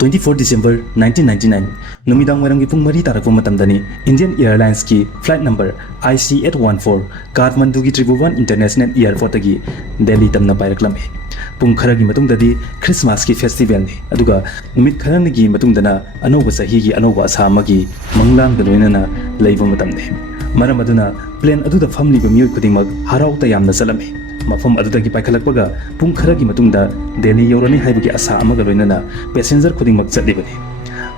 24 December 1999 नुमिदांग वायरंगी पुंग मरी तारकपा मतमदनी Indian Airlines की flight number IC 814 Kathmandu की त्रिभुवन इंटरनेशनल एयरपोर्ट की दिल्ली तमना पायरकलमे पुंग खरगी मतुंगददी क्रिसमस की फेस्टिवल ने अदुगा नुमित खरंगी मतुंगदना अनोबा सही की अनोबा असामगी मंगलांग लोइनना लेबो मतमने मरम अदुना प्लेन अदुदा फमलिबा मियोय खुदिंगमक हराउता यामना चलमे मफम अदुदगी पाइखलकपगा पुंग खरगी मतुंगदा दिल्ली यौरनी हाइबगी आशा अमगा लोइनना पैसेंजर खुदिंगमक चलिबने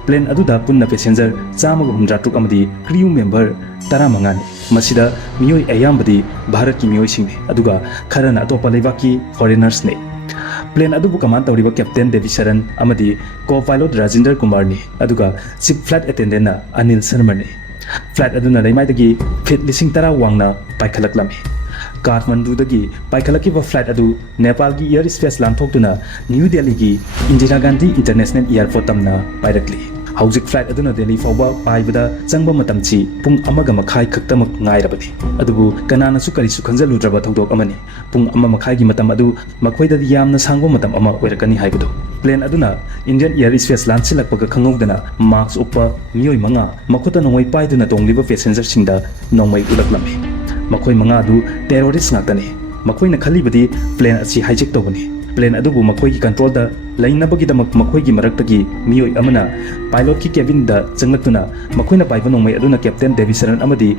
प्लेन अदुदा पुन्ना पैसेंजर चामगा हुंद्राटुक अमदी क्रू मेंबर 15 ने मसिदा मियोय अयामबदी भारत की मियोय सिंगने अदुगा खरना अतोपा लेबाकी फॉरेनर्स ने प्लेन अदुबु कमांड तौरिबा कैप्टन देवी शरण अमदी को पायलट राजेंद्र कुमार ने अदुगा चीफ फ्लाइट अटेंडेंट ना अनिल शर्मा ने फ्लाइट अदुना लेमाइदगी फीट 10,000 वांगना पाइखलकलमे काठमांडूदगी पाइखलकिबा फ्लाइट अदु नेपाल की एयर स्पेस लांथोक्तुना न्यू दिल्ली की इंदिरा गांधी इंटरनेशनल एयरपोर्ट तमना पाइरकली हौजिक फ्लाइट अदुना दिल्ली फाउबा पाइबदा चंगबा मतमची पुंग अमगा मखाई खक्तमक ngairabani adubu kananasu karisu khanjaludraba thodok amani pung amma makhai gi matam adu makhoidadi yamna sangbo matam ama oirakani haibadu plane aduna Indian Air Space lanchilakpaga khangogdana marks uppa miyoi manga makhuta nongoi paiduna tongliba passenger singda nongmai ulaklame makhoi manga adu terrorist ngakani makhoina khalibadi plane asi hijack tobani plane अदुबु मखोई की control दा लाइनबगी दमक मखोई की मरक्तगी मियोय अमना pilot की cabin दा चंगलतुना मखोइना पाइबा नोंमै अदुना captain Devi Sharan अमदी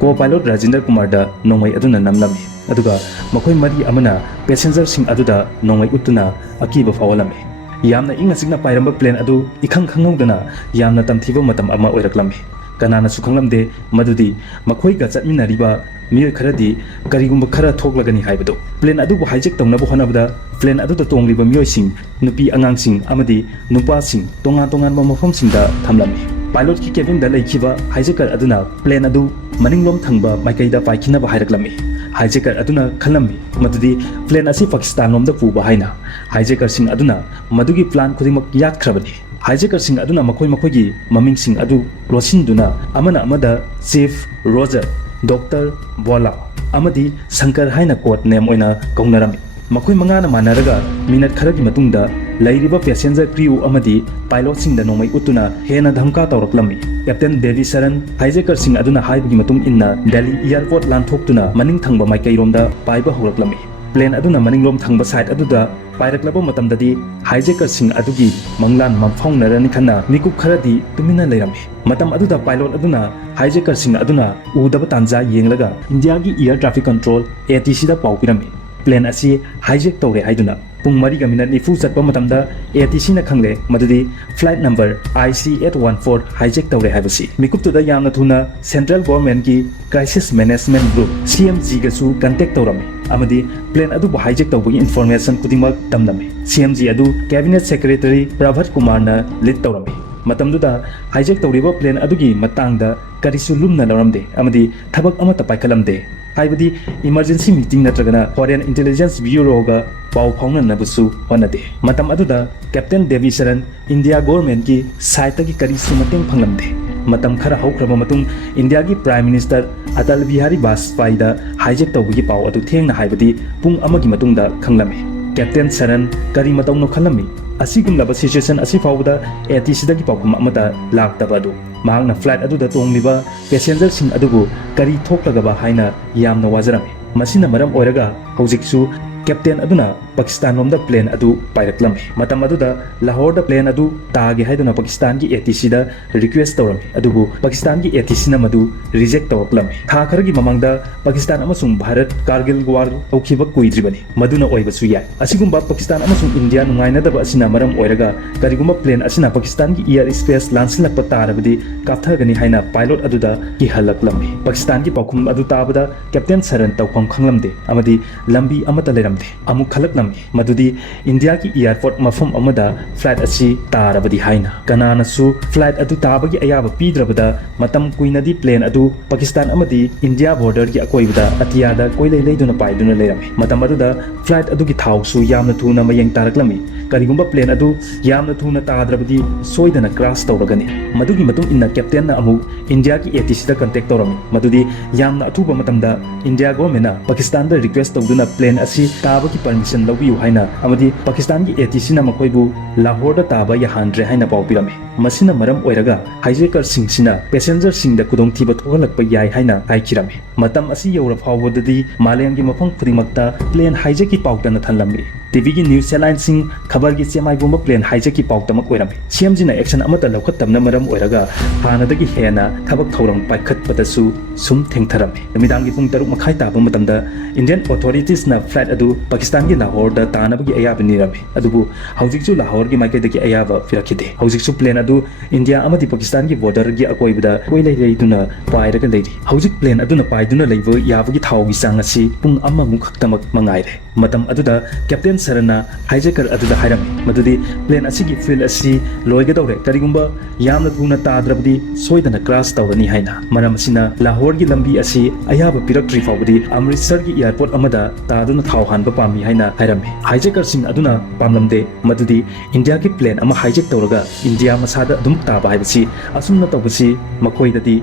को पायलट राजेंद्र कुमार दा नोंमै अदुना नमलमी अदुगा मखोई मरी अमना पैसेंजर सिंग अदुदा नोंमै उतुना अकीबा फावलमी यामना इंग सिंगना पाइरंबा प्लेन अदु इखंग खंगौदना यामना तमथिबा मतम अमा ओइरकलमी कनाना सुखंगलमदे मदुदी मखोइगा चटमिनारिबा मियोय खरदी करिगुंबा खरा थोकलगनी हाइबदो प्लेन अदुबु हाइजेक तौनबो होनबदा प्लेन अदुदा तोंग्लिबा मियोयसिंग नुपी आंगांसिंग अमदी नुपासिंग तोंगान तोंगानबा मफमसिंगदा थमलमी पायलट की केबिन दा लेखिबा हाइजेकर अदुना प्लेन अदु मनिंगलोम थंगबा माइकैदा पाइखिनबा हाइरकलमी हाइजेकर अदुना खलमी मदुदी प्लेन असी पाकिस्तान लोमदा पुबा हाइना हाइजेकर सिंग अदुना मदुगी प्लान खुदिमक याखख्रबनी हाइजेकर सिंग अदुना मखोई मखोई ममिंग सिंग अदु रोसिनदुना अमना अमदा चीफ रोजर डॉक्टर बोला अमदी शंकर हाइना कोट नेम ओइना कौनरमी मखोई मंगाना मानरगा मिनट खरगी मतुंगदा लैरिबा पैसेंजर क्रू अमदी पायलट सिंगदा नोंमै उतुना हेना धमका तौरकलमी कैप्टन देवी शरण हाइजेकर सिंग अदुना हाइबगी मतुंग इन्ना दिल्ली एयरपोर्ट लांथोक्तुना मनिंग थंगबा माइकैरोमदा पाइबा हौरकलमी प्लेन अदुना मनिंगलोम थंगबा साइड अदुदा पाइरकलबा मतमददी हाइजेकर सिंग अदुगी मंगलान मफौनरनि खन्ना मिकुप खरदी तुमिना लेरमी मतम अदुदा पायलट अदुना हाइजेकर सिंग अदुना उदब तांजा येंगलगा इंडिया की एयर ट्रैफिक कंट्रोल ATC दा पाउ पिरमी प्लेन असी हाइजेक तौरे हाइदुना पुंग मरी मिनट 9 चटपा मतमदा ATC ना खंगले मदुदी फ्लाइट नंबर IC 814 हाइजेक तौरे हाइबसी मिकुपतुदा यामना थुना सेंट्रल गवर्नमेंट की क्राइसिस मैनेजमेंट ग्रुप CMG गसु कांटेक्ट तौरमी अमदी प्लेन अदु हाइजेक तौबगी इंफॉर्मेशन खुदिमक तमलमी CMG अदु कैबिनेट सेक्रेटरी प्रभात कुमार ना लीड तौरमी मतमदुदा हाइजेक तौरिबा प्लेन अदुगी मतांगदा करिसु लुमना लौरमदे अमदी थबक अमता पाइखलमदे हाइबदी इमरजेंसी मीटिंग नत्रगना फॉरेन इंटेलिजेंस ब्यूरोगा पाउ फाउननबसु होनदे मतम अदुदा कैप्टन देवी शरण इंडिया गवर्नमेंट की साइटगी करिसु मतेंग फंगलमदे मतम खरा हौख्रबा मतुंग इंडिया की prime minister Atal Bihari वाजपेयीदा hijack तौबगी पाउ अदु थेंगना हाइबदी पुंग अमगी मतुंगदा खंगलमे कैप्टन शरण करी मतौनो खलमी असिगुमलबा सिचुएशन असि फाउबदा ATC दगी पाउम अमता लाक्तबा अदु मांगना फ्लाइट अदुदा तोंगलिबा पैसेंजर सिंग अदुबु करी थोक्लगबा हाइना यामना वाजरमी मसिना मरम ओइरगा हौजिकसु कैप्टन अदुना पाकिस्तान लोमदा प्लेन अदु पाइरकलमी मतम अदुदा लाहौर दा प्लेन अदु तागे हाइदुना पाकिस्तान की ATC दा रिक्वेस्ट तौरमी अदुबु पाकिस्तान की ATC ना मदु रिजेक्ट तौरकलमी था खरगी ममंगदा पाकिस्तान अमसुंग भारत कारगिल वार तौखिबा कुइद्रिबनी मदुना ओइबसु याय असिगुम्बा पाकिस्तान अमसुंग इंडिया नुंगाइनदबा असिना मरम ओइरगा करिगुम्बा प्लेन असिना पाकिस्तान की एयर स्पेस लांसिलकपा तारबदी काथगनी हाइना पायलट अदुदा की हलकलमी पाकिस्तान की पाखुम अदु ताबदा कैप्टन शरण तौखम खंगलमदे अमदी लंबी अमता लेरमदे अमुक खलकलमी मदुदी इंडिया की एयरपोर्ट मफम अमदा फ्लाइट असी तारबदी हाइना कनानसु फ्लाइट अदु ताबगी अयाबा पीद्रबदा मतम कुइनदी प्लेन अदु पाकिस्तान अमदी इंडिया बॉर्डर की अकोइबदा अतियादा कोइलै लेदुना पाइदुना लेरमी मतम अदुदा फ्लाइट अदुगी थाउसु यामना थुना मयंग तारकलमी करिगुम्बा प्लेन अदु यामना थुना ताद्रबदी सोइदना क्रैश तौरगनी मदुगी मतुंग इन्ना कैप्टन ना अमुक इंडिया की ATC दा कांटेक्ट तौरमी मदुदी यामना अथुबा मतमदा इंडिया गवर्नमेंट ना पाकिस्तान दा रिक्वेस्ट तौदुना प्लेन असी ꯇꯥꯕꯒꯤ ꯄꯔꯃꯤꯁꯟ ꯂꯧꯕꯤꯌꯨ ꯍꯥꯏꯅ ꯑꯃꯗꯤ ꯄꯥꯀꯤꯁꯇꯥꯟꯒꯤ ATCꯅ ꯃꯈꯣꯏꯕꯨ ꯂꯥꯍꯣꯔꯗ ꯇꯥꯕ ꯌꯥꯍꯟꯗ꯭ꯔꯦ ꯍꯥꯏꯅ ꯄꯥꯎ ꯄꯤꯔꯝꯃꯤ ꯃꯁꯤꯅ ꯃꯔꯝ ꯑꯣꯏꯔꯒ ꯍꯥꯏꯖꯦꯀꯔꯁꯤꯡꯁꯤꯅ ꯄꯦꯁꯦꯟꯖꯔꯁꯤꯡꯗ ꯈꯨꯗꯣꯡꯊꯤꯕ ꯊꯣꯛꯍꯜꯂꯛꯄ ꯌꯥꯏ ꯍꯥꯏꯅ ꯍꯥꯏꯈꯤꯔꯝꯃꯤ ꯃꯇꯝ ꯑꯁꯤ ꯌꯧꯔ ꯐꯥꯎꯕꯗꯗꯤ ꯃꯥꯂꯦꯝꯒꯤ ꯃꯐꯝ ꯈꯨꯗꯤꯡꯃꯛꯇ ꯄ꯭ꯂꯦꯟ ꯍꯥꯏꯖꯦꯛꯀꯤ ꯄꯥꯎꯇꯅ ꯊꯜꯂꯝꯃꯤ ꯇꯤꯚꯤꯒꯤ ꯅ꯭ꯌꯨꯁ ꯆꯦꯅꯦꯜꯁꯤꯡ ꯈꯕꯔꯒꯤ ꯆꯦꯃꯥꯏꯒꯨꯝꯕ ꯄ꯭ꯂꯦꯟ ꯍꯥꯏꯖꯦꯛꯀꯤ ꯄꯥꯎꯇꯃꯛ ꯑꯣꯏꯔꯝꯃꯤ ꯁꯤꯑꯦꯝꯖꯤꯅ ꯑꯦꯛꯁꯟ ꯑꯃꯠꯇ ꯂꯧꯈꯠꯇꯕꯅ ꯃꯔꯝ ꯑꯣꯏꯔꯒ ꯍꯥꯟꯅꯗꯒꯤ ꯍꯦꯟꯅ ꯊꯕꯛ ꯊꯧꯔꯝ ꯄꯥꯏꯈꯠꯄꯗꯁꯨ ꯁꯨꯝ ꯊꯦꯡꯊꯔꯝꯃꯤ ꯅꯨꯃꯤꯗꯥꯡꯒꯤ ꯄꯨꯡ 6:30 ꯇꯥꯕ ꯃꯇꯝꯗ ꯏꯟꯗꯤꯌꯟ ꯑꯣꯊꯣꯔꯤꯇꯤꯁꯅ ꯐ꯭ꯂꯥꯏꯠ ꯑꯗꯨ ꯄꯥꯀꯤꯁꯇꯥꯟꯒꯤ ꯂꯥꯍꯣꯔꯗ ꯇꯥꯅꯕꯒꯤ ꯑꯌꯥꯕ ꯅꯤꯔꯝꯃꯤ ꯑꯗꯨꯕꯨ ꯍꯧꯖꯤꯛꯁꯨ ꯂꯥꯍꯣꯔꯒꯤ ꯃꯥꯏꯀꯩꯗꯒꯤ ꯑꯌꯥꯕ ꯄꯤꯔꯛꯈꯤꯗꯦ ꯍꯧꯖꯤꯛꯁꯨ ꯄ꯭ꯂꯦꯟ ꯑꯗꯨ ꯏꯟꯗꯤꯌꯥ ꯑꯃꯗꯤ ꯄꯥꯀꯤꯁꯇꯥꯟꯒꯤ ꯕꯣर्डरꯒꯤ ꯑꯀꯣꯏꯕꯗ ꯀꯣꯏꯂꯩ ꯂꯩꯗꯨꯅ ꯄꯥꯏꯔꯒ ꯂꯩꯔꯤ ꯍꯧꯖꯤꯛ ꯄ꯭ꯂꯦꯟ ꯑꯗꯨꯅ ꯄꯥꯏꯗꯨꯅ ꯂꯩꯕ ꯌꯥꯕꯒꯤ ꯊꯥꯎꯒꯤ ꯆꯥꯡ ꯑꯁꯤ ꯄꯨꯡ ꯑꯃꯃꯨꯛ ꯈꯛꯇꯃꯛ ꯃꯉꯥꯏꯔꯦ ꯃꯇꯝ ꯑꯗꯨꯗ ꯀꯦꯞꯇꯦꯟ ꯁꯔꯅ हाइजेकर अदुदा हाइरमी मदुदी प्लेन असिगी फील्ड असि लोइगदौरे करिगुंबा यामना थुना ताद्रबदी सोइदना क्रॉस तौरनी हाइना मरम असिना लाहौर की लंबी असि अयाबा पिरक्ट्री फाउबदी अमृतसर की एयरपोर्ट अमदा तादुना थाव हानबा पामी हाइना हाइरमी हाइजेकर सिंग अदुना पामलमदे मदुदी इंडिया की प्लेन अमा हाइजेक तौरगा इंडिया मसादा अदुम ताबा हाइबसी असुमना तौबसी मखोइददी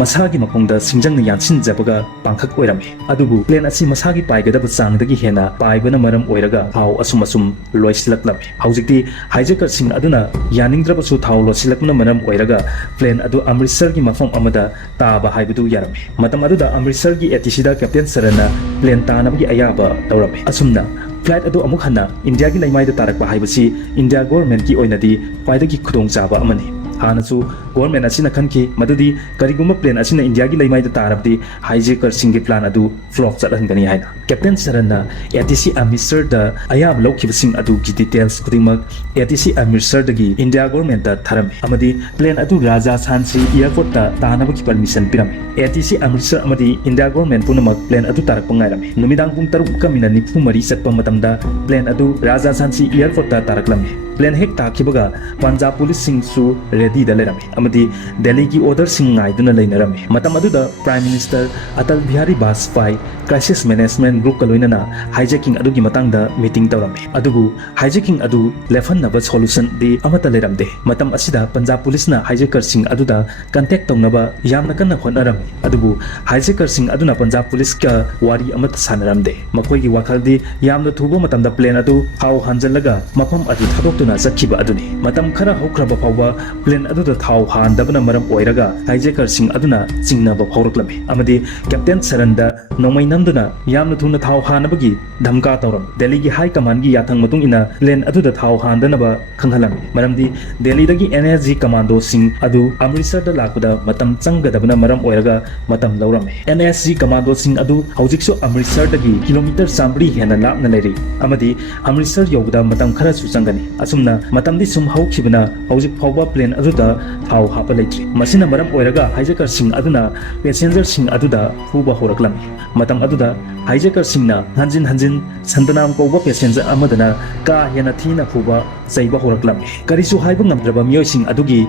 मसागी मखोंदा सिंजंग यानसिनजबगा पांखक ओइरमी अदुबु प्लेन असि मसागी पाइगदब चांगदगी हेना पाइबना मरम ओइरगा थाव असुम असुम लोइसिलक्लमी हौजिकती हाइजेकर सिंग अदुना यानिंगद्रबसु थाव लोइसिलक्ना मरम ओइरगा प्लेन अदु अमृतसर की मफम अमदा ताबा हाइबदु यारमी मतम अदुदा अमृतसर की एटीसीदा कैप्टन सरना प्लेन तानबगी अयाबा तौरमी असुमना फ्लाइट अदु अमुक हन्ना इंडिया की लैमाइदा तारकबा हाइबसी इंडिया गवर्नमेंट की ओइनदी ख्वाइदगी खुदोंचाबा अमनी हानसु गवर्नमेंट असिना खनकी मदुदी करिगुम प्लेन असिना इंडिया की लैमाइदा तारबदी हाइजेकर सिंग प्लान अदु फ्लॉप चलहनगनी हाइना कैप्टन सरना एटीसी अमृतसर द अयाब लौखिबसिंग अदु की डिटेल्स खुदिंगमक एटीसी अमृतसर दगी इंडिया गवर्नमेंट दा थरमी अमदी प्लेन अदु राजा सांसी एयरपोर्ट दा तानबकी परमिशन पिरमी एटीसी अमृतसर अमदी इंडिया गवर्नमेंट पुनमक प्लेन अदु तारकप ngairami नुमिदांग पुंग 6:94 चटपा मतमदा प्लेन अदु राजा सांसी एयरपोर्ट दा तारकलमी प्लेन हेक ताखिबगा पंजाब पुलिस सिंगसु रेडी दा लेरमी अमदी दिल्ली की ऑर्डर सिंग ngaiduna leinarami matam aduda prime minister Atal Bihari Vajpayee crisis management group का लोइनना हाइजैकिंग अदुगी मतंगदा मीटिंग तौरमी अदुबु हाइजैकिंग अदु लेफननबा सोल्यूशन दि अमता लेरमदे मतम असिदा पंजाब पुलिसना हाइजैकर सिंग अदुदा कांटेक्ट तौनबा यामना कन्ना होनरमी अदुबु हाइजैकर सिंग अदुना पंजाब पुलिस का वारी अमत सानरमदे मखोइगी वाखलदि यामना थुबो मतमदा प्लेन अदु थाव हानजलगा मफम अदु थादोक्तुना चखिबा अदुनि मतम खरा होख्रबा फावबा प्लेन अदुदा थाव हानदबना मरम ओइरगा हाइजैकर सिंग अदुना चिंगनबा फावरक्लमी अमदी कैप्टन सरंदा नोमै नमदुना यामना थुना थाव हानबगी धमका तौरम दिल्ली की हाई कमान की याथंग मतुंग इना प्लेन अदुदा थाव हानदनबा खंगहलमी मरमदी दिल्ली दगी एनएसजी कमांडो सिंग अदु अमृतसर दा लाकदा मतम चंगदबना मरम ओइरगा मतम लौरमे एनएसजी कमांडो सिंग अदु हौजिकसु अमृतसर दगी किलोमीटर 100 हेना लापना लेरी अमदी अमृतसर यौगदा मतम खरा सु चंगनी असुमना मतमदी सुम हौखिबना हौजिक फावबा प्लेन अदुदा थाव हापा लेत्री मसिना मरम ओइरगा हाइजेकर सिंग अदुना पैसेंजर सिंग अदुदा फुबा होरक्लमी मतम अदुदा हाइजेकर सिंगना हंजिन हंजिन संतनाम कौबा पैसेंजर अमदना का हेना थीना फुबा चैबा होरक्लमी करिसु हाइबा ngamdraba miyoi adugi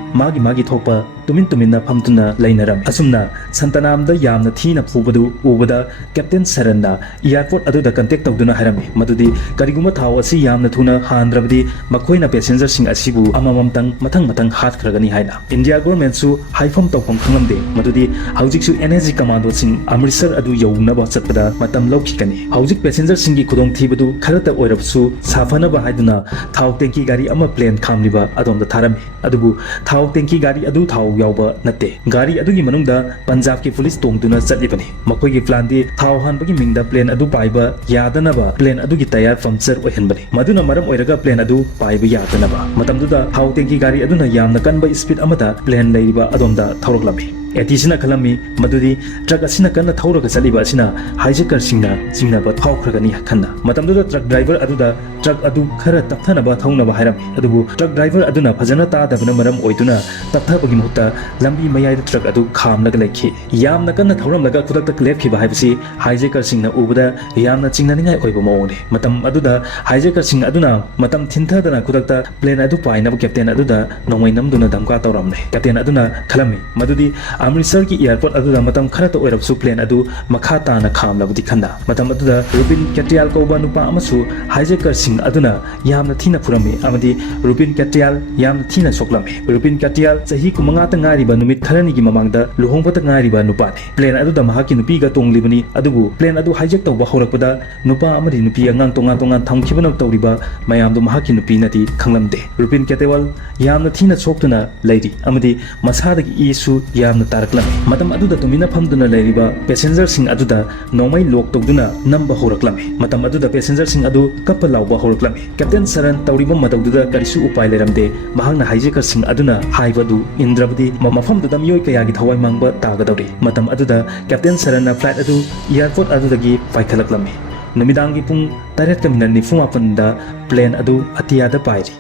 magi thokpa tumin tuminna phamtuna leinarami asumna santanamda yamna thina phubadu ubada captain saranna airport aduda contact tawduna harami madudi kariguma thaw asi yamna thuna handrabdi makhoina passenger sing asibu amamamtang mathang hat khragani haina india government su haifam tawpham khanglamde madudi haujik su energy commando sing amritsar adu yaunaba chatpada matam lawkhikani haujik passenger sing gi khudong thibadu kharata oirabsu safana ba haiduna thaw tanki gari ama plane khamliba adonda tharami adubu thaw tanki gari adu thaw yauba natte gari adugi manungda punjab ki police tongduna chatlibani makoi gi plan di thaw hanbagi mingda plane adu paiba yadanaba plane adugi tayar puncture oihanbani maduna maram oiraga plane adu paiba yadanaba matamduda thaw tanki gari aduna yamna kanba speed amada plane leiriba adonda thauroklami एटीसीना खलमी मदुदी truck असिना कन्ना थौरगा चलिबा असिना hijacker सिंगना चिंगनाबा थावख्रगनी खन्ना मतमदुदा ट्रक ड्राइवर अदुदा ट्रक अदु खरा तपथनबा थौनबा हाइरमी अदुबु ट्रक ड्राइवर अदुना फजना तादबना मरम ओइदुना तपथबगी मुहूर्ता लंबी मयाइदा ट्रक अदु खामलगा लेखि यामना कन्ना थौरमलगा खुदक्ता लेपखिबा हाइबसी हाइजेकर सिंगना उबदा यामना चिंगनानिंगाय ओइबा मौने मतम अदुदा हाइजेकर सिंग अदुना मतम थिनथदना खुदक्ता प्लेन अदु पाइनबा कैप्टन अदुदा नोंमै नमदुना धमका तौरमने captain अदुना खलमी मदुदी Amritsar ki airport aduda matam khara ta oirapsu plane adu makha tana khamlabudi khanda matam aduda Rupin Katrial koba nupa amasu hijacker sing aduna yamna thina phurami amadi Rupin Katrial yamna thina soklami Rupin Katrial sahi kumanga ta ngari ba numit tharani gi mamangda luhongba ta ngari ba nupa ne plane aduda mahaki nupi ga tonglibani adubu plane adu hijack tawba horakpada nupa amadi nupi angang tonga thamkhibana tawriba mayamdu mahaki nupi nati khanglamde Rupin Katrial yamna thina soktuna leiri amadi masada gi isu yamna taraklami matam aduda tumina phamduna leiriba passenger sing aduda nomai lok togduna namba horaklami matam aduda passenger sing adu kappa lawba horaklami captain saran tawriba matawduda karisu upai leramde mahangna hijacker sing aduna haibadu indrabdi mafamduda miyoi kaya gi thawai mangba tagadawri matam aduda captain saran flight adu airport adudagi paikhalaklammi numidangi pung 8:48 plane adu atiyada pairi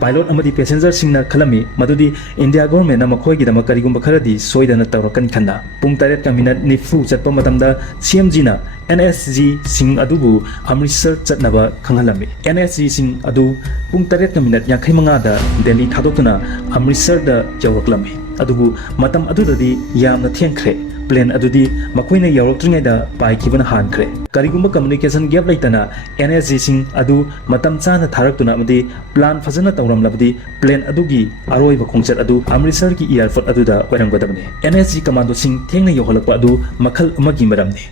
pilot amadi passenger singna khalami madudi India government na makhoi gi dama karigumba kharadi soidana tawrakan khanda pung 8:90 chatpa matamda CMG na NSG sing adubu Amritsar chatnaba khanghalami NSG sing adu pung 8:59 da Delhi thadokuna Amritsar da jawraklami adubu matam adudadi yamna thengkhre plane adudi makoina yauroktrngai da paikibana hankhre karigumba communication gap laitana NSG sing adu matam chana tharaktuna amadi plan fazana tawramlabdi plane adugi aroiba khongchat adu Amritsar ki airport aduda oiranggadabne NSG commando sing thengna yoholakpa adu makhal amagi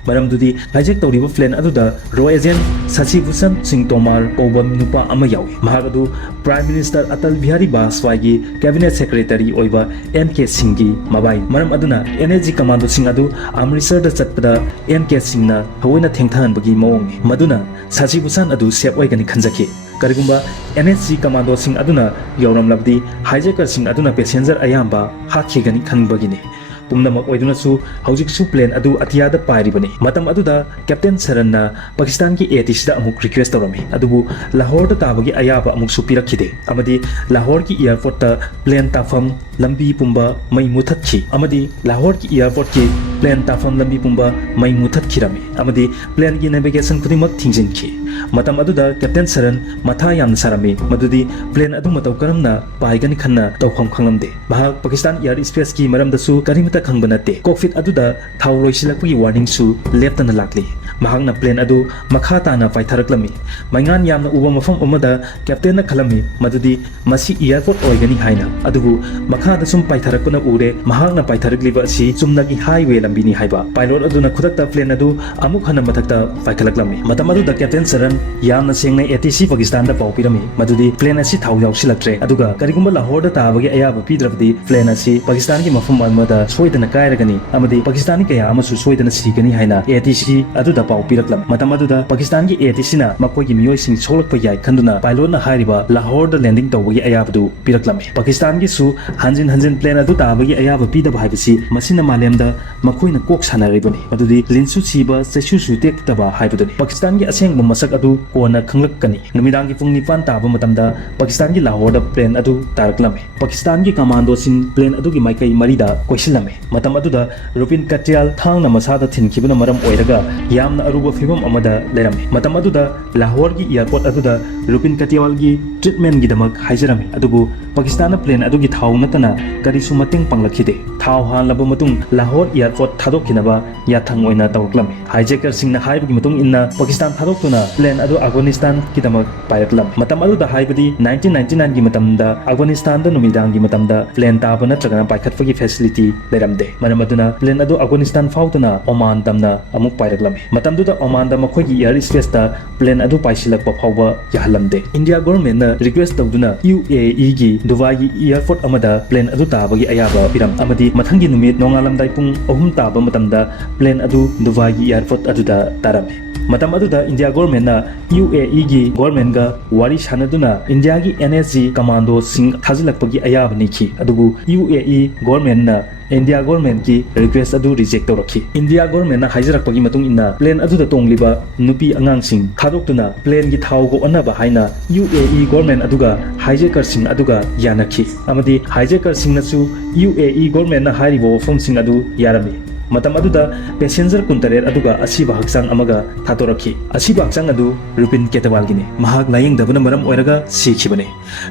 maramdudi hijack tawriba plane aduda row agent Sachi Bhushan Singh Tomar Obam nupa ama yawi mahag adu Prime Minister Atal Bihari Vajpayee gi cabinet secretary oiba MK Singh gi mabai maram aduna NSG commando sing adu Amritsar da chatpada MK Singh na hawoina thengthan bagi mawngni maduna Sachi Bhushan adu sep oigani khanjaki karigumba NSG commando sing aduna yauramlabdi hijacker sing aduna passenger ayamba hakhigani khanbagini pumnamak oidunasu hojiksu plane adu atiyada pairibani matam aduda captain saran na Pakistan ki ATC da amuk request tawrami adubu Lahore da tabagi ayaba amuk supirakhide amadi Lahore ki airport ta plane tafam lambi pumba mai muthatkhi amadi Lahore ki airport ki plane tafam lambi pumba mai muthatkirami amadi plane ki navigation khudimak thingjinkhi matam aduda captain saran matha yam sarami madudi plane adu mataw karamna paigani khanna tawkham khanglamde bahag Pakistan air space ki maramdasu karimata khangbanate cockpit aduda thaw roisilakpi warning su leptana lakli mahangna plane adu makha tana paitharaklami maingan yamna uba mafam amada captain na khalami madudi masi airport oigani haina adubu makha da sum paitharakuna ure mahangna paitharagliba asi chumnagi highway lambini haiba pilot aduna khudakta plane adu amuk hana mathakta paikhalaklami matam adu da captain saran yamna sengna ATC Pakistan da paupirami madudi plane asi thaw yausilaktre aduga karigumba Lahore da tabagi ayaba pidrabdi plane asi Pakistan ki mafam amada soidana kairagani amadi Pakistani kaya amasu soidana sigani haina ATC aduda paupirакlam matam aduda Pakistan ki ATC na makoigi miyoi sing solakpa yai khanduna pilot na hairiba Lahore da landing tawbagi ayabadu piraklami Pakistan ki su hanjin plane adu tabagi ayaba pidaba haibasi masina malemda makoina kok sanaribani madudi linsu chiba sesu su tektaba haibaduni Pakistan ki asengba masak adu kona khanglakani numidang ki pung 9 taba matamda Pakistan ki Lahore da plane adu taraklami Pakistan ki commando sing plane adu ki maikai marida koisilame matam aduda Rupin Katrial thangna masada thinkhibana maram oiraga yamna aruba fibam amada lerame matam aduda Lahore ki airport aduda Rupin Katrial gi treatment gi damak haijarame adubu Pakistan na plane adugi thaw natana karisu mating panglakhide thaw hanlaba matung Lahore airport thadokhinaba yathang oina tawklame hijacker singna haibagi matung inna Pakistan thadoktuna plane adu Afghanistan ki damak pairaklam matam aduda haibadi 1999 gi matamda Afghanistan da numidang gi matamda plane taba natragana paikhatpagi facility leramde maram aduna plane adu Afghanistan fautuna Oman damna amuk pairaklam matamduda Oman da makhoigi air space ta plane adu paisilakpa phawba yahalamde India government na request tawduna UAE gi Dubai gi airport amada plane adu tabagi ayaba piram amadi mathangi numit nongalamdai pung 3 taba matamda plane adu Dubai gi airport aduda tarame matam aduda India government na UAE gi government ga wari sanaduna India gi NSG commando sing thajilakpagi ayaba nikhi adubu UAE government na India government ki request adu reject tawrakhi India government na haijarakpagi matung inna plane adu da tongliba nupi angang sing thadoktuna plane gi thaw go anaba haina UAE government aduga hijacker sing aduga yanakhi amadi hijacker sing nasu UAE government na hairibo wafam sing adu yarami Matam aduda passenger kuntaret aduga asiba haksang amaga thatorakhi asiba haksang adu Rupin Ketewal gini mahak laying dabana maram oiraga sikhibane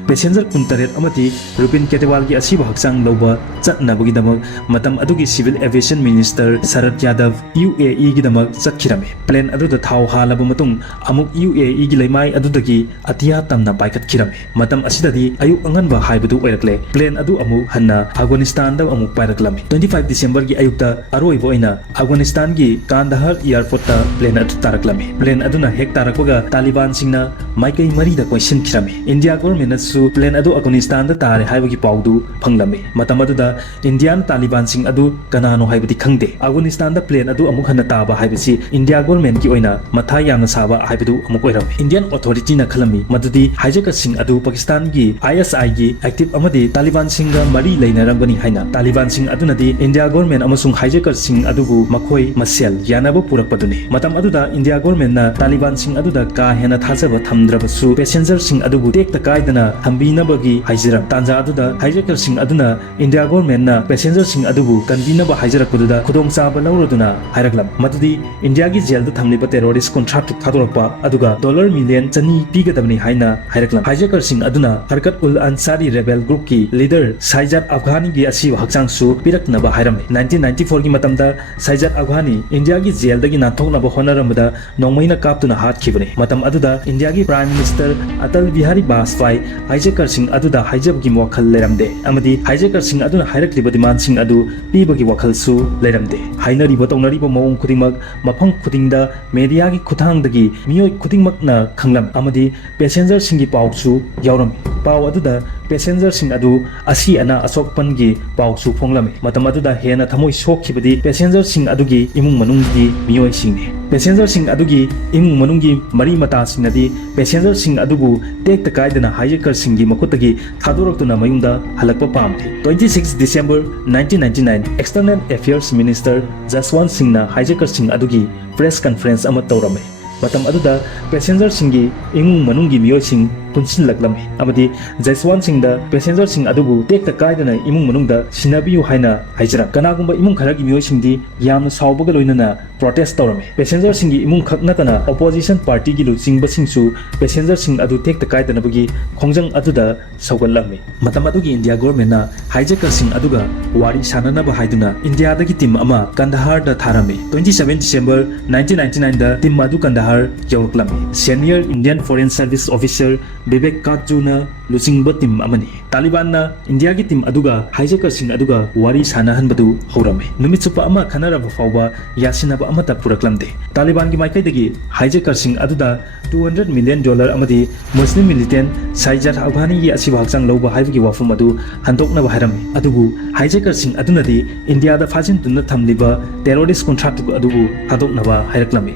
passenger kuntaret amati Rupin Ketewal gi asiba haksang loba chatnabagi damak matam adugi civil aviation minister Sarat Yadav UAE gi damak chatkirame plane aduda thau halaba matung amuk UAE gi leimai adudagi atia tamna paikat kirame matam asidadi ayuk anganba haibadu oirakle plane adu amuk hanna Afghanistan da amuk pairaklame 25 December gi ayukta aroibo ina Afghanistan gi Kandahar airport ta plane adu taraklame plane aduna hek tarakwaga Taliban singna maikai mari da question kirame India government su plane adu Afghanistan da tare haibagi paudu phanglame matam aduda Indian Taliban sing adu kanano haibadi khangde Afghanistan da plane adu amuk hanna taba haibasi India government ki oina matha yamna saba haibadu amuk oirame Indian authority na khalami madudi hijacker sing adu Pakistan gi ISI gi active amadi Taliban singa mari leinarambani haina Taliban sing aduna di India government amasung hijacker sing adubu makhoi masel yanaba purakpaduni matam aduda India government na Taliban sing aduda ka hena thajaba thamdrabasu passenger sing adubu tekta kaidana thambinabagi haijiram tanja aduda hijacker sing aduna India government na passenger sing adubu kanbinaba haijarakpaduda khudong chaba lauraduna hairaklam madudi India gi jail da thamliba terrorist contract thadorakpa aduga dollar million chani pigadabni haina hairaklam hijacker sing aduna Harkat ul Ansari rebel group ki leader Saijat Afghani gi asiba haksang su piraknaba hairam 1994 gi matamda Saijat Afghani India gi jail dagi nathoknaba honaramada nongmaina kaptuna hatkibani matam aduda India gi prime minister Atal Bihari Vajpayee hijacker sing aduda hijab gi wakhal leramde amadi hijacker sing aduna hairakliba demand sing adu pibagi wakhal su leramde hainari batongnari ba mawong khudingmak mafam khudingda media gi khuthangdagi miyoi khudingmakna khanglam amadi passenger sing gi pau su yauram pau aduda passenger sing adu asi ana asokpan gi pau su phonglame matam aduda hena thamoi sokhibadi passenger sing adugi imung manung gi miyoi singni passenger sing adugi imung manung gi mari mata singnadi passenger sing adubu tekta kaidana hijacker sing gi makutagi thadoroktuna mayungda halakpa pamthi 26 December 1999 External Affairs Minister Jaswant Singhna hijacker sing adugi press conference ama tawrame matam aduda passenger singi imung manungi miyoi sing punsin laklame amadi Jaiswan singda passenger sing adubu tekta kaidana imung manungda sinabiyu haina haijara kanagumba imung kharagi miyoi singdi yamna saubaga loinana protest tawrame passenger singi imung khaknatana opposition party gi luchingba singsu passenger sing adu tekta kaidana bagi khongjang aduda saugallamme matam adugi India government na hijacker sing aduga wari sanana ba haiduna India dagi team ama Kandahar da tharame 27 December 1999 da team adu Kandahar yawraklame senior Indian Foreign Service officer Bibek Kajuna lusingba team amani Taliban na India gi team aduga hijacker sing aduga wari sanahan badu haurame numit supa ama khanaraba fawba yasinaba amata puraklamde Taliban gi maikai dagi hijacker sing aduda $200 million amadi Muslim militant Saijat Afghani gi asiba haksang loba haibagi wafum adu handoknaba hairame adugu hijacker sing adunadi India da fajin tunna thamliba terrorist contract adugu hadoknaba hairaklame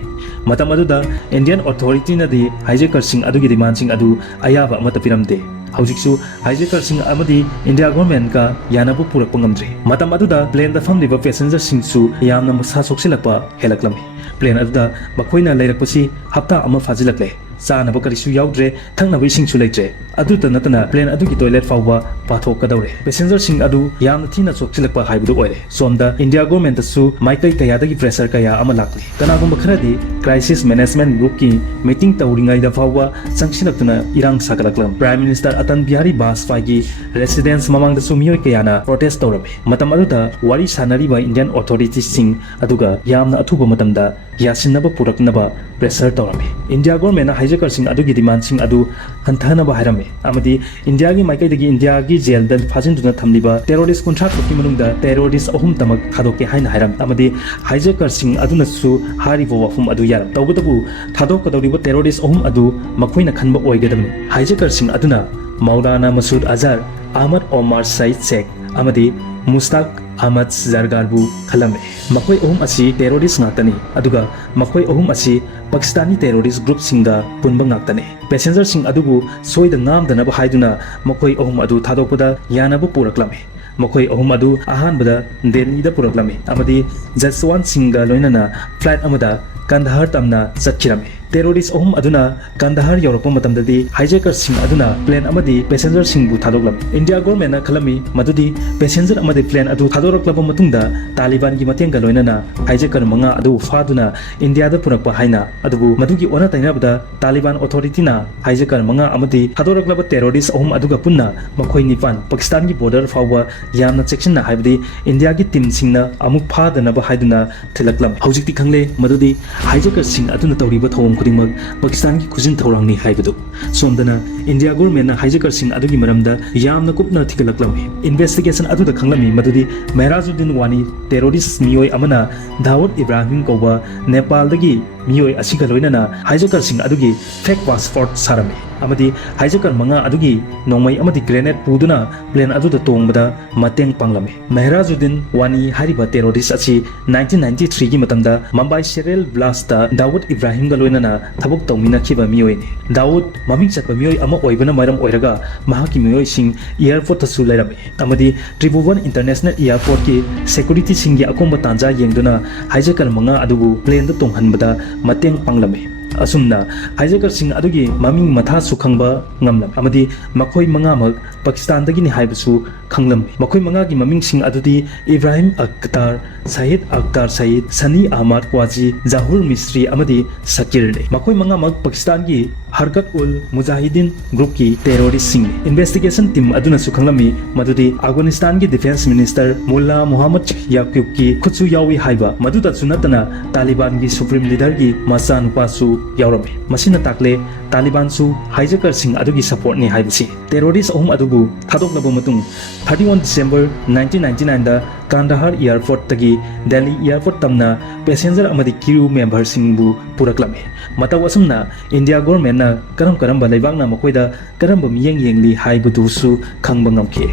matam aduda Indian authority na di hijacker sing adugi demand sing adu ayaba amata piramde haujiksu hijacker sing amadi India government ka yanabu purakpa ngamdre matam aduda plane da famliba passenger sing su yamna musa soksilakpa helaklame plane aduda makoina leirakpasi hapta ama fazilakle चानब करिसु याउद्रे थंगनब इसिंगसु लेट्रे अदुता नतना plane अदुगी toilet फाउबा पाथोकदौरे पैसेंजर सिंग अदु याम थीना चोकसिलकपा हाइबदु ओइरे सोमदा इंडिया गवर्नमेंट सु माइकै कयादगी प्रेशर कया अमा लाक्ली कनागुम खरदि क्राइसिस मैनेजमेंट ग्रुप की meeting तौरिङाइदा फाउबा संगसिलक्तुना इरांग सागलक्लम prime minister Atal Bihari Vajpayee की रेसिडेंस ममांगदा सु मियोय कयाना प्रोटेस्ट तौरमे मतम अदुदा वारी सानरिबा इंडियन अथॉरिटीज सिंग अदुगा यामना अथुबा मतमदा यासिनबा पुरकनबा प्रेशर तौरमे इंडिया गवर्नमेंट हाइजकर सिंग अदुगी डिमांड सिंग अदु हंथानबा हाइरमे अमदी इंडिया की माइकैदगी इंडिया की जेल दल फाजिनदुना थमलिबा टेररिस्ट कॉन्ट्रैक्ट की मनुंगदा टेररिस्ट अहुम तमक थादोके हाइना हाइरम अमदी हाइजकर सिंग अदुनसु हारिबो वफुम अदु यार तौगदबु थादोकदौरिबा टेररिस्ट अहुम अदु मखोइना खनबा ओइगदमनि हाइजकर सिंग अदुना मौलाना मसूद अजहर अहमद ओमर सईद शेख अमदी मुस्ताक अहमद जरगारबु खलमे मखोइ अहुम असि टेररिस्ट नातनी अदुगा मखोइ अहुम असि पाकिस्तानी टेररिस्ट ग्रुप सिंगा पुनबा नातने पैसेंजर सिंग अदुगु सोइद नामदनबा हाइदुना मखोइ अहुम अदु थादोकपदा यानबा पुरक्लमे मखोइ अहुम अदु अहानबदा दिल्लीदा पुरक्लमे अमदी जसवंत सिंगा लोइनना फ्लाइट अमदा कंदहार तमना चटखिरमे terrorist ohum aduna Kandahar yorokpa matamdadi hijacker sing aduna plane amadi passenger singbu thadoklam India government na khalami madudi passenger amadi plane adu thadoroklaba matungda Taliban gi matengga loinana hijacker manga adu faduna India da purakpa haina adubu madugi ona tainabda Taliban authority na hijacker manga amadi thadoroklaba terrorist ohum aduga punna makhoi nipan Pakistan gi border fawwa yamna section na haibdi India gi team singna amuk phadana ba haiduna thilaklam haujikti khangle madudi hijacker sing aduna tawriba thawam khudingmak Pakistan gi khujin thawrangni haibadu somdana India government na hijacker sing adugi maramda yamna kupna thikalaklam investigation aduda khanglami madudi Mehrazuddin Wani terrorist miyoi amana Dawood Ibrahim koba Nepal dagi miyoi asiga loinana hijacker sing adugi fake passport sarami amadi hijacker manga adugi nongmai amadi grenade puduna plane aduda tongbada mateng panglami Mehrazuddin Wani hariba terrorist achi 1993 gi matamda Mumbai serial blast da Dawood Ibrahim ga loinana thabuk tawmina khiba miyoi ni Dawood maming chatba miyoi ama oibana maram oiraga mahaki miyoi sing airport tasu lairami amadi Tribhuvan International Airport ki security singi akomba tanja yengduna hijacker manga adubu plane da tonghanbada mateng panglami asumna hijacker sing adugi maming matha su khangba ngamlam amadi makhoi manga mak Pakistan dagi ni haibasu khanglam makhoi manga gi maming sing adudi Ibrahim Akhtar Sahid Akhtar Said Sani Ahmad Qazi Zahur Misri amadi Sakir ne makhoi manga mak Pakistan gi Harkat ul Mujahidin group ki terrorist sing investigation team aduna su khanglami madudi Afghanistan gi defense minister Mullah Muhammad Yaqub ki khutsu yawi haiba maduda sunatana Taliban gi supreme leader gi masan pasu yaurami masina takle Taliban su hijacker sing adugi support ni haibasi terrorist ohum adubu thadoknaba matung 31 December 1999 da Kandahar airport tagi Delhi airport tamna passenger amadi crew member singbu puraklami mataw asumna India government na karamba laibakna makoida karamba miyeng yengli haibudu su khangba ngamkhe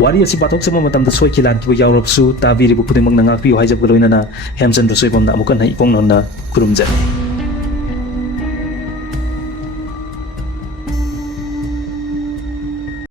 Wari asi patok sama matam da soikilan ki yaurap su tabiri bu khudimang nangak pi haijab loinana Hemchandra Soibam na amukan na ipong nonna kurumjani